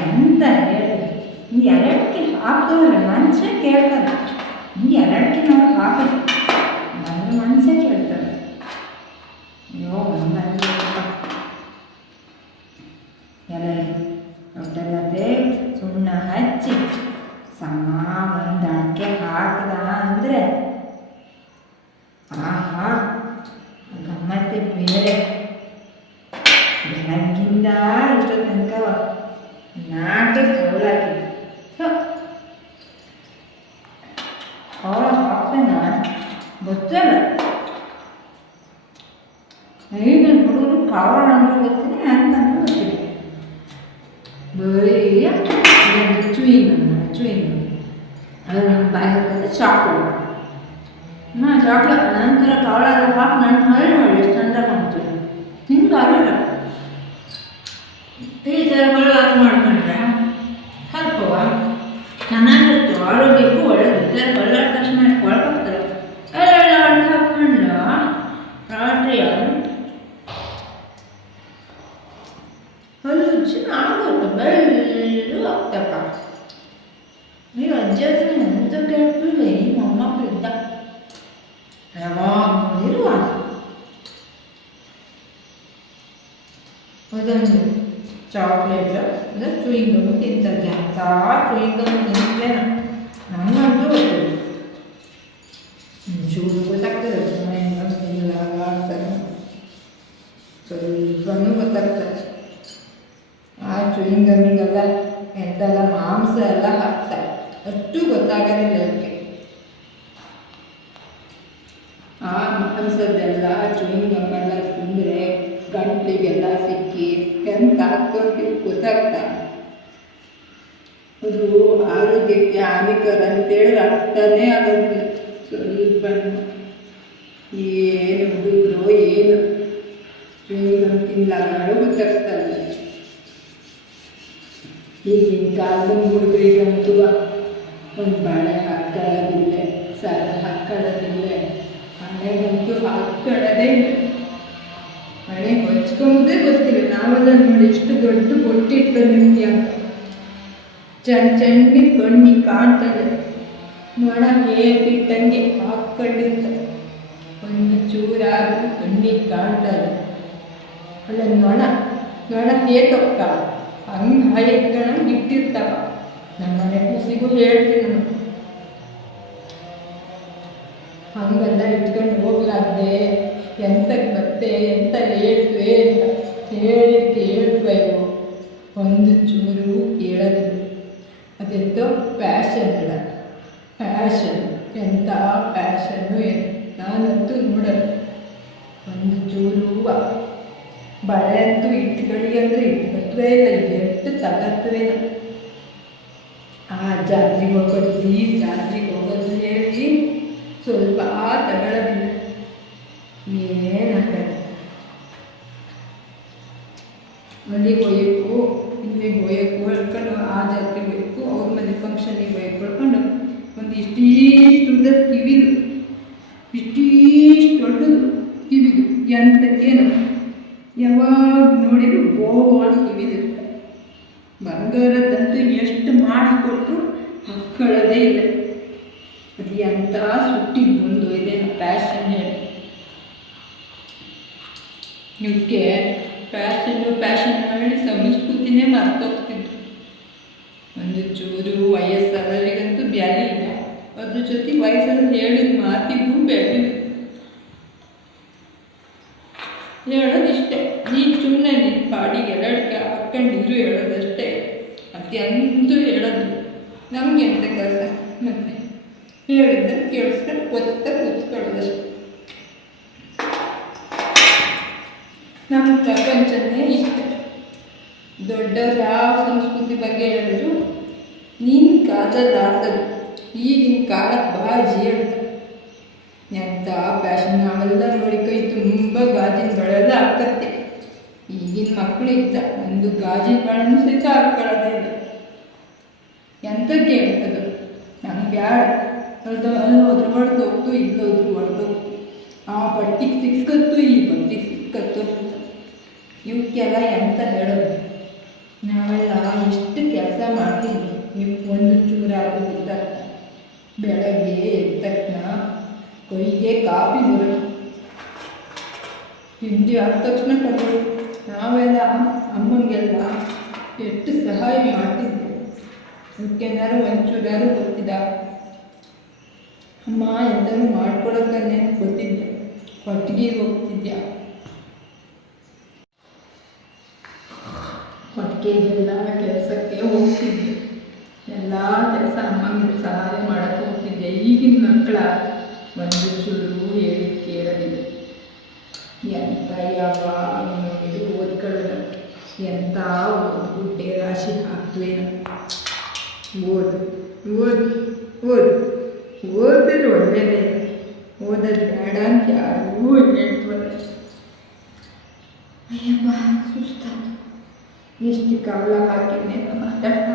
ಎಂತ ಹೇಳಿ ಎರಡಕ್ಕೆ ಹಾಕಿದ್ರೆ ಮನುಷ್ಯ ಕೇಳ್ತಾರೆ. ಎರಡಕ್ಕೆ ನಾವು ಹಾಕೋದು ನನ್ನ ಮನುಷ್ಯ ಕೇಳ್ತಾರೆ. ಅಯ್ಯೋ ಎಲೆ ದೊಡ್ಡಲ್ಲದೆ ಸುಣ್ಣ ಹಚ್ಚಿ ಸಮ ಒಂದು ಅಡಿಕೆ ಹಾಕಿದ ಅಂದರೆ ಆಹಾ ಗಮ್ಮತ್ತೆ ಬೇರೆ. ಬೆಳಗ್ಗಿಂದ ಇಷ್ಟು ತನಕ ನಾಟಿ ಕೌಲಾಕಿ ಕೌಲ ಹಾಕ್ತಾನ ಗೊತ್ತಲ್ಲ. ಈಗಿನ ಹುಡುಗರು ಕವಳ ಅಂದ್ರೆ ಗೊತ್ತಿಲ್ಲ ಅಂತಂದ್ರೆ ಗೊತ್ತಿಲ್ಲ. ಬರೀ ಚುಯಿಂಗ್ ಅದು ನಮ್ಮ ಬಾಯಿ ಚಾಕ್ಲೇಟ್. ಚಾಕ್ಲೇಟ್ ನಂತರ ಕವಳ ಹಾಕಿ ನನ್ನ ಹಳ್ಳಿ ನೋಡಿ ಎಷ್ಟು ಚಂದ ಕಾಣ್ತೀವಿ. ಹಿಂಗಾಗಲ್ಲ. ಈ ಥರ ಹಾಕಿ ಮಾಡ್ಕೊಂಡ್ರೆ ಸ್ವಲ್ಪವ ಚೆನ್ನಾಗಿರುತ್ತೆ, ಆರೋಗ್ಯಕ್ಕೂ ಒಳ್ಳೆಯದು. ಈ ಥರ ಬಳ್ಳಾದ ತಕ್ಷಣ ಒಳಗಾಗ್ತಾರೆ. ಎಲ್ಲ ಅಡ್ಗೆ ಹಾಕ್ಕೊಂಡು ರಾತ್ರಿ ಅದು ಚೆನ್ನಾಗುತ್ತೆ, ಬೆಳ್ಳು ಆಗ್ತಕ್ಕ. ನೀವು ಅಜ್ಜಿ ಹತ್ರ ಎಂತ ಕೇಳ್ತೀವಿ ಈ ಮೊಮ್ಮಕ್ಕಳು ಇದ್ದ ಯಾವಾಗ ನೋಡಿರುವ ಅದೊಂದು ಚಾಕ್ಲೇಟ್ ಅಂದರೆ ಚೂಯಿಂಗನ್ನು ತಿಂತಾರೆ. ಅಂತ ಚೂಯಿಂಗನ್ನು ತಿಂತೇನ ನನಗಂತೂ ಗೊತ್ತಿಲ್ಲ. ಚೂರು ಗೊತ್ತಾಗ್ತದೆ ತಿನ್ನಲಾಗ ಆಗ್ತಾರೆ, ಸ್ವಲ್ಪನೂ ಗೊತ್ತಾಗ್ತದೆ. ಆ ಚೂಯಿಂಗಮ್ಮಿಗೆಲ್ಲ ಎಂತೆಲ್ಲ ಮಾಂಸ ಎಲ್ಲ ಹಾಕ್ತಾರೆ, ಅಷ್ಟು ಗೊತ್ತಾಗೋದಿಲ್ಲ ಅದಕ್ಕೆ. ಆ ಮಾಂಸದ್ದೆಲ್ಲ ಚೂಯಿಂಗಮ್ಮೆಲ್ಲ ತಿಂದರೆ ಗಂಟ್ಲಿಗೆಲ್ಲ ಸಿಕ್ಕಿ ಎಂತ ಆಗ್ತದೆ ಗೊತ್ತಾಗ್ತಾ. ಅದು ಆರೋಗ್ಯಕ್ಕೆ ಹಾನಿಕರ ಅಂತೇಳಿ ಅರ್ಥನೇ ಆಗೋದಿಲ್ಲ. ಸ್ವಲ್ಪ ಏನು ಹುಡುಗರು ಏನು ಚೂಯಿಂಗಮ್ ತಿನ್ನಲಾಗ ಗೊತ್ತಾಗ್ತದೆ. ಈಗಿನ ಕಾಲದ ಹುಡುಗರಿಗಂತೂ ಒಂದು ಬಳೆ ಹಾಕೊಳ್ಳೋದಿಲ್ಲ, ಸರ ಹಾಕೊಳ್ಳೋದಿಲ್ಲ, ಹಣೆಗಂತೂ ಹಾಕೊಳ್ಳೋದೇ ಇಲ್ಲ. ಹಣೆ ಹೊಚ್ಕೊಂಬುದೇ ಗೊತ್ತಿಲ್ಲ. ನಾವೆಲ್ಲ ನೋಡಿ ಎಷ್ಟು ದೊಡ್ಡ ಬೊಟ್ಟಿಟ್ಕೊಂಡಿರ್ತೀಯ ಅಂತ. ಚಂಡಿ ಕಣ್ಣಿಗೆ ಕಾಣ್ತದೆ, ನೋಡ ಹೇಗಿಟ್ಟಂಗೆ ಹಾಕ್ಕೊಂಡಿರ್ತಾರೆ. ಒಂದು ಚೂರಾದ್ರೂ ಕಣ್ಣಿಗೆ ಕಾಣ್ತದೆ. ಅಲ್ಲ ನೋಡ ಏತಕ್ಕ ಹಂಗೆ ಹಾಯ್ಕೊಂಡಂಗೆ ಇಟ್ಟಿರ್ತಾವ. ನಮ್ಮನೆ ಕೂಸಿಗೂ ಹೇಳ್ತೀನಿ ನಾನು, ಹಂಗೆಲ್ಲ ಇಟ್ಕೊಂಡು ಹೋಗ್ಲಾರ್ದೆ ಎಂತಕ್ಕೆ ಬತ್ತೆ ಎಂತ ಹೇಳ್ತವೆ ಅಂತ ಕೇಳ್ಬೇಕು. ಒಂದು ಚೂರು ಕೇಳೋದಿಲ್ಲ. ಅದೆಂತೋ ಪ್ಯಾಷನ್ ಅಲ್ಲ, ಪ್ಯಾಷನ್ ಎಂಥ ಪ್ಯಾಷನ್ನು ಏನು ನಾನಂತೂ ನೋಡಲ್ಲ. ಒಂದು ಚೂರು ಬಳೆ ಅಂತೂ ಇಟ್ಕೊಳ್ಳಿ ಅಂದರೆ ಇಟ್ಕೊಳ್ತೇ ಇಲ್ಲ. ಎಷ್ಟು ತಗತ್ತವೆ. ಆ ಜಾತ್ರೆಗೆ ಹೋಗೋದು ಈ ಜಾತ್ರೆಗೆ ಹೋಗೋದು ಹೇಳಿ ಸ್ವಲ್ಪ ತಗೊಳ್ಳೋದಿಲ್ಲ. ಏನಾಗಲ್ಲ, ಅಲ್ಲಿಗೆ ಹೋಯಕ್ಕೂ ಇಲ್ಲಿಗೆ ಹೋಯಕ್ಕೂ ಹೇಳ್ಕೊಂಡು ಆ ಜಾತ್ರೆಗೆ ಹೋಯಕ್ಕೂ ಅವ್ರ ಮನೆ ಫಂಕ್ಷನಿಗೆ ಹೋಯಕ್ಕೆ ಹೇಳ್ಕೊಂಡು ಒಂದು ಇಷ್ಟೀಷ್ಟು ಕಿವಿದು ಇಷ್ಟೀಷ್ಟು ದೊಡ್ಡದು ಕಿವಿದು ಎಂತಕ್ಕೇನು ಯಾವಾಗ ನೋಡಿದ್ರು ಗೋವಾನ್ ಕಿವಿದಿರ್ತಾರೆ. ಬಂಗಾರದಂತೂ ಎಷ್ಟು ಮಾಡಿಕೊಟ್ರು ಹಾಕ್ಕೊಳ್ಳೋದೇ ಇಲ್ಲ. ಅದು ಎಂಥ ಸುಟ್ಟಿ ಬಂದು ಇದೇನು ಪ್ಯಾಷನ್ ಹೇಳಿ. ಇವಕ್ಕೆ ಪ್ಯಾಷನ್ ಹೇಳಿ ಸಂಸ್ಕೃತಿನೇ ಮರ್ತೋಗ್ತಿದ್ರು. ಒಂದು ಚೂರು ವಯಸ್ಸಾದವರಿಗಂತೂ ಬ್ಯಾಲಿ ಇಲ್ಲ, ಅದ್ರ ಜೊತೆ ವಯಸ್ಸಲ್ಲಿ ಹೇಳಿದ ಮಾತಿಗೂ ಬೆಲೆ ಹೇಳೋದಿಷ್ಟೇ. ನೀನು ಸುಮ್ಮನೆ ನಿನ್ನ ಪಾಡಿಗೆ ಎರಡಕ್ಕೆ ಹಾಕ್ಕೊಂಡಿದ್ರು ಹೇಳೋದಷ್ಟೇ, ಅತ್ಯಂತೂ ಹೇಳೋದು ನಮಗೆ ಎಂತ ಕೆಲಸ. ಮತ್ತೆ ಹೇಳಿದ್ರೆ ಕೇಳಿಸ್ಕೊಂಡು ಕೂತ್ಕೊಳ್ಳೋದಷ್ಟೆ. ನಮ್ಮ ಪ್ರಪಂಚನೇ ಇಷ್ಟ. ದೊಡ್ಡವ್ರು ಯಾವ ಸಂಸ್ಕೃತಿ ಬಗ್ಗೆ ಹೇಳಿದ್ರು ನಿನ್ನ ಕಾಲದಲ್ಲಿ ಆಡ್ತದೆ, ಈಗಿನ ಕಾಲಕ್ಕೆ ಬಾಜಿ ಹೇಳ್ತಾರೆ. ಎಂಥ ಪ್ಯಾಷನ್. ನಾವೆಲ್ಲ ನೋಡಿ ಕೈ ತುಂಬ ಗಾಜಿನ ಬಳೆಲ್ಲ ಹಾಕತ್ತೆ. ಈಗಿನ ಮಕ್ಕಳು ಇದ್ದ ಒಂದು ಗಾಜಿನ ಬಳೆನೂ ಸಹಿತ ಹಾಕೊಳ್ಳೋದೇ ಇಲ್ಲ. ಎಂಥಕ್ಕೆ ಹೇಳ್ತದೆ ನಮ್ಗೆ ಬ್ಯಾಡ. ಅಲ್ಲಿ ಹೋದ್ರೆ ಹೊಡೆದೋಗ್ತು, ಇಲ್ಲೋದ್ರು ಹೊಡೆದೋಗ್ತು. ಆ ಬಟ್ಟೆಗೆ ಸಿಕ್ಕತ್ತು, ಈ ಬಟ್ಟೆಗೆ ಸಿಕ್ಕತ್ತು. ಇವಕ್ಕೆಲ್ಲ ಎಂತ ಹೇಳೋದು. ನಾವೆಲ್ಲ ಎಷ್ಟು ಬೆಳಗ್ಗೆ ಎದ್ದ ತಕ್ಷಣ ಕೈಗೆ ಕಾಫಿ ಬರೋದು, ತಿಂಡಿ ಆದ ತಕ್ಷಣ ಕರೆಯೋದು. ನಾವೆಲ್ಲ ಅಮ್ಮಂಗೆಲ್ಲ ಎಷ್ಟು ಸಹಾಯ ಮಾಡ್ತಿದ್ವಿ. ಅದಕ್ಕೇನಾದ್ರು ಒಂಚೂರಾರು ಗೊತ್ತಿದ್ದ ಅಮ್ಮ ಎಂತಾರು ಮಾಡ್ಕೊಡೋಕ್ಕನ್ನೇ ಗೊತ್ತಿದ್ದೆ. ಕೊಟ್ಟಿಗೆಗೆ ಹೋಗ್ತಿದ್ಯಾ, ಕೊಟ್ಟಿಗೆಗೆಲ್ಲ ಕೆಲಸಕ್ಕೆ ಹೋಗ್ತಿದ್ದೆ. ಎಲ್ಲ ಕೆಲಸ ಅಮ್ಮಂಗೆ ಸಹಾಯ ಮಾಡೋಕ್ಕೆ ಹೋಗ್ತಿದ್ದೆ. ಈಗಿನ ಮಕ್ಕಳ ಒಂದು ಚೂರು ಹೇಳಿ ಕೇಳೋದಿಲ್ಲ. ಎಂತ ಯಾವಾಗ ನೋಡಿದ್ರು ಓದ್ಕೊಳ್ಳೋದು, ಎಂಥ ಗುಡ್ಡೆ ರಾಶಿ ಹಾಕ್ತೇನೋ. ಓದು ಓದು ಓದು ಓದಿದ್ರೆ ಒಳ್ಳೆಯದೇ, ಓದೋದು ಬೇಡ ಅಂತ ಯಾರೂ ಹೇಳ್ತಾರೆ. ಅಯ್ಯಪ್ಪ ಸುಸ್ತಾಯ್ತು, ಎಷ್ಟು ಕಾಲ ಹಾಕಿದ್ನೇನೋ ಮಾತಾಡ್ತಾ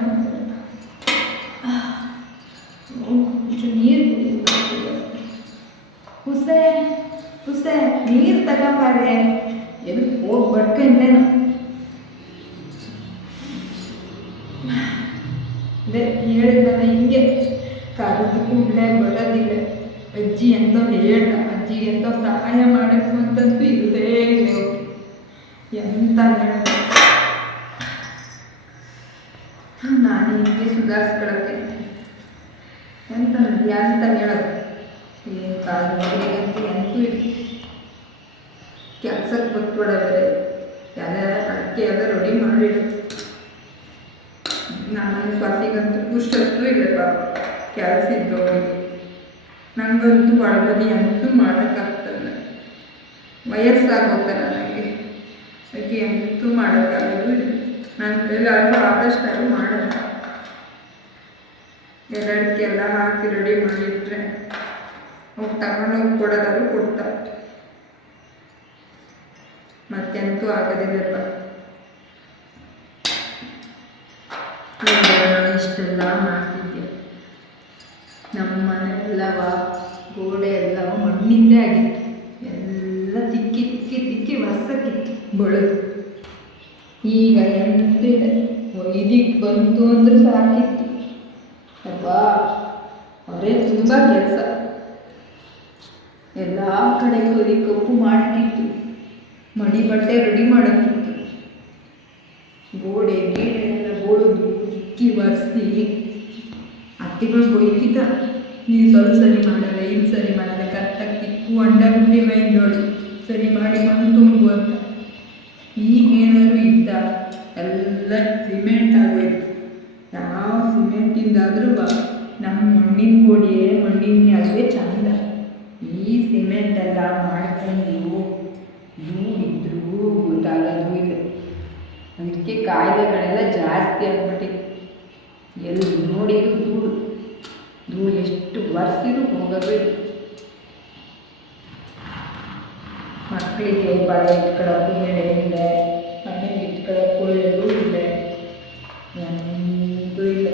ಇಷ್ಟು ನೀರು ಹುಸೆ ಹುಸೆ ನೀರು ತಗೊಂಬಾರೆ, ಎಲ್ಲಿ ಹೋಗಿ ಬಡ್ಕೊಂಡೇನು. ಅದೇ ಹೇಳಿದ್ನಲ್ಲ, ಹಿಂಗೆ ಕರೆದು ಕೂಡಲೇ ಬರೋದಿಲ್ಲ. ಅಜ್ಜಿ ಎಂತ ಹೇಳ್ದ, ಅಜ್ಜಿಗೆ ಎಂತ ಸಹಾಯ ಮಾಡಬೇಕು ಅಂತಂತೂ ಇಲ್ಲದೇ ಇಲ್ಲ. ಎಂತ ಹೇಳ ನಾನು ಹಿಂಗೆ ಸುಧಾರಿಸ್ಕೊಳಕ್ಕೆ ಎಂತ ಅಂತ ಹೇಳೋದು. ಏನು ಕಾಲ ಮಗನಿಗಂತೂ ಎಂತೂ ಇಲ್ಲ. ಕೆಲ್ಸಕ್ಕೆ ಗೊತ್ತಬೇಡ ಬೇರೆ, ಎಲ್ಲ ಅಡಿಕೆ ಎಲ್ಲ ರೆಡಿ ಮಾಡಿಡು. ನಮ್ಮನೆ ಸ್ವಾತಿಗಂತೂ ಖುಷಿಯಂತೂ ಇಲ್ಲಪ್ಪ ಕೆಲಸ ಇದ್ದವರಿಗೆ. ನನಗಂತೂ ಒಳಗಡೆ ಅಂತೂ ಮಾಡೋಕ್ಕಾಗ್ತಲ್ಲ, ವಯಸ್ಸಾಗೋಗ್ತಲ್ಲ ನನಗೆ. ಅದಕ್ಕೆ ಎಂತೂ ಮಾಡೋಕ್ಕಾಗೋದು ಇಲ್ಲ. ನನ್ನ ಕೈಲಾದ್ರೂ ಆದಷ್ಟು ಮಾಡೋಣ. ಎಲ್ಲದಕ್ಕೆಲ್ಲ ಹಾಕಿ ರೆಡಿ ಮಾಡಿಟ್ರೆ ಹೋಗಿ ತಗೊಂಡೋಗಿ ಕೊಡೋದಾದ್ರು ಕೊಡ್ತಾ, ಮತ್ತೆಂತೂ ಆಗೋದಿಲ್ಲಪ್ಪ. ಇಷ್ಟೆಲ್ಲ ಮಾಡ್ತಿದ್ದೆ. ನಮ್ಮ ಮನೆ ಎಲ್ಲವ ಗೋಡೆ ಎಲ್ಲವ ಮಣ್ಣಿಂದೇ ಆಗಿತ್ತು. ಎಲ್ಲ ತಿಕ್ಕಿ ತಿಕ್ಕಿ ತಿಕ್ಕಿ ವರ್ಷಕ್ಕಿತ್ತು ಬೆಳೆದು. ಈಗ ಎಂತಿದೆ, ಇದಕ್ಕೆ ಬಂತು ಅಂದ್ರೆ ಸಾಕಿತ್ತು. ಅಬ್ಬಾ ಅವರೇ ತುಂಬ ಕೆಲಸ. ಎಲ್ಲ ಕಡೆ ಕರಿ ಕಪ್ಪು ಮಾಡೋಕ್ಕಿತ್ತು, ಮಡಿ ಬಟ್ಟೆ ರೆಡಿ ಮಾಡೋಕ್ಕಿತ್ತು, ಗೋಡೆ ಗೀಡೆ ಎಲ್ಲ ಗೋಡೋದು ತಿಕ್ಕಿ ಒರೆಸಿ. ಅತ್ತಿಗಳು ಬೈತಿದ್ದ, ನೀನು ಸ್ವಲ್ಪ ಸರಿ ಮಾಡಲ್ಲ, ಇಲ್ಲಿ ಸರಿ ಮಾಡಲ್ಲ, ಕರೆಕ್ಟಾಗಿ ತಿಕ್ಕು ಅಂಡ ಗುಂಡಿ ಮೈಂದೋಳು ಸರಿ ಮಾಡಿ ಮಣ್ಣು ತುಂಬು ಅಂತ. ಈಗೇನಾದ್ರು ಇದ್ದ ಎಲ್ಲ ಸಿಮೆಂಟ್ ಆಗೋಯ್ತು. ಯಾವ ಸಿಮೆಂಟಿಂದಾದ್ರೂ ನಮ್ಮ ಮಣ್ಣಿನ ಗೋಡೆ ಮಣ್ಣಿನ ಅದೇ ಚಂದ. ಈ ಸಿಮೆಂಟ್ ಎಲ್ಲ ಮಾಡ್ಕೊಂಡು ಇದ್ರೂ ಗೊತ್ತಾಗೋದು ಇಲ್ಲ. ಅದಕ್ಕೆ ಕಾಯಿಲೆಗಳೆಲ್ಲ ಜಾಸ್ತಿ ಆಗ್ಬಿಟ್ಟಿದೆ. ಎಲ್ಲಿ ನೋಡಿದ್ರು ಧೂಳು ಧೂಳು, ಎಷ್ಟು ವರ್ಷಿದ್ರು ಹೋಗೋದು ಇಲ್ಲ. ಮಕ್ಕಳಿಗೆ ಬಳೆ ಇಟ್ಕೊಳ್ಳೋದು ಹೇಳೇ ಇಲ್ಲ, ಮನೆಗೆ ಇಟ್ಕೊಳ್ಳೋಕ್ಕೂ ಹೇಳೂ ಇಲ್ಲ, ಎಂದೂ ಇಲ್ಲ.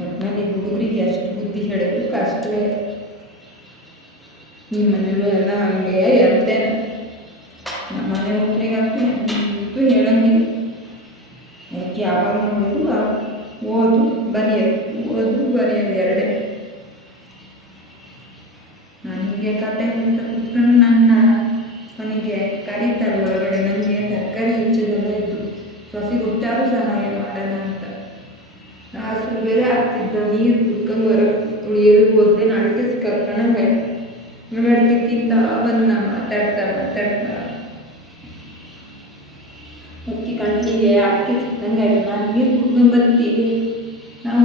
ಒಟ್ಟಿನಲ್ಲಿ ಹುಡುಗರಿಗೆ ಅಷ್ಟು ಬುದ್ಧಿ ಹೇಳೋದು ಕಷ್ಟವೇ. ನಿಮ್ಮ ಮನೇಲೂ ಎಲ್ಲ ಹಂಗೆ ಇರ್ತೇನೆ. ನಮ್ಮ ಮನೆ ಮಕ್ಕಳಿಗಂತೂ ಎಂತೂ ಹೇಳಂಗಿಲ್ಲ. ಯಾಕೆ ಯಾವಾಗ ನೋಡೋದು ಓದು ಬರೆಯೋದು, ಓದು ಬರೆಯೋದು ಎರಡೇ. ನನಗೆ ಕತೆ ಅಂತ ಕುತ್ಕೊಂಡು ನನ್ನ ಮನೆಗೆ ಕರೀತಾರೆ ಒಳಗಡೆ. ನನಗೆ ತರಕಾರಿ ಹೆಚ್ಚೋದೆಲ್ಲ ಇತ್ತು, ಸೊಸೆ ಗೊತ್ತಾದ್ರೂ ಸಹಾಯ ಮಾಡೋಣ ಅಂತ. ರಾಸು ಬೇರೆ ಆಗ್ತಿದ್ದ, ನೀರು ಕುತ್ಕೊಂಡು ಹೊರಗೆ ಎಲ್ಲಿ ಹೋದ್ರೆ ಅಡಿಕೆ ಕರ್ಕೊಂಡಂಗೆ ಅಡಿಕೆ ತಿಂತ ಬಂದ ಮಾತಾಡ್ತಾ ಅಕ್ಕಿ ಕಣ್ಣಿಗೆ ಅಡಿಕೆ ಸಿಕ್ಕಂಗೆ ನಾನು ನೀರು ಕುತ್ಕೊಂಡು ಬರ್ತೀವಿ ನಾವು.